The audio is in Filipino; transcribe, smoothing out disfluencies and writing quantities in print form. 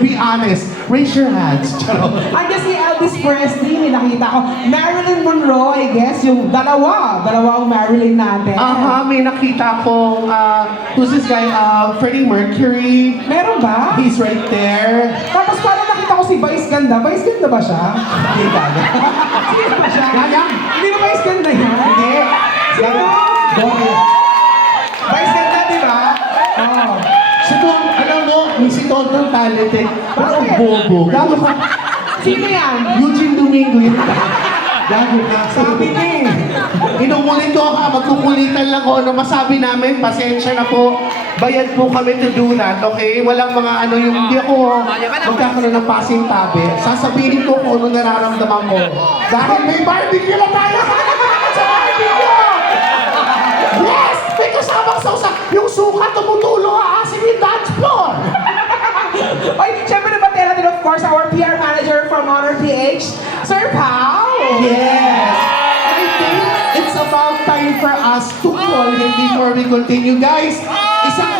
Be honest. Raise your hands. Charot. Andiyan si Elvis Presley, may nakita ko. Marilyn Monroe, I guess, yung dalawang Marilyn natin. Aha, may nakita kong, who's this guy? Freddie Mercury. Meron ba? He's right there. Tapos parang nakita ko si Vice Ganda. Vice Ganda ba siya? Hindi gaga. Sino ba siya? Gaga? Hindi ba Vice Ganda yan? Hindi. Sino? Boy. Vice Ganda, di ba? Oo. Si Don, alam mo, si Tonton talented. Pero ang Bakit? bobo. Gago ka. Sino yan? Eugene Domingo yun. Gago ka. Sabi ni. Inuulit ko ka, magkukulitan lang ko ano masabi namin, pasensya na po. Bayad po kami to do that, okay? Walang mga ano yung, hindi ako magkakaroon ng passing tabi. Sasabihin ko kung ano nararamdaman ko. Dahil may barbecue na tayo! Sa barbecue! Yes! May kasamang sausa! Yung suka tumutulong aasin yung dance floor! Oy, syempre nabatid natin of course our PR manager from Honor PH, Sir Pao. Yes! I think it's about time for us to call him before we continue. Guys, isang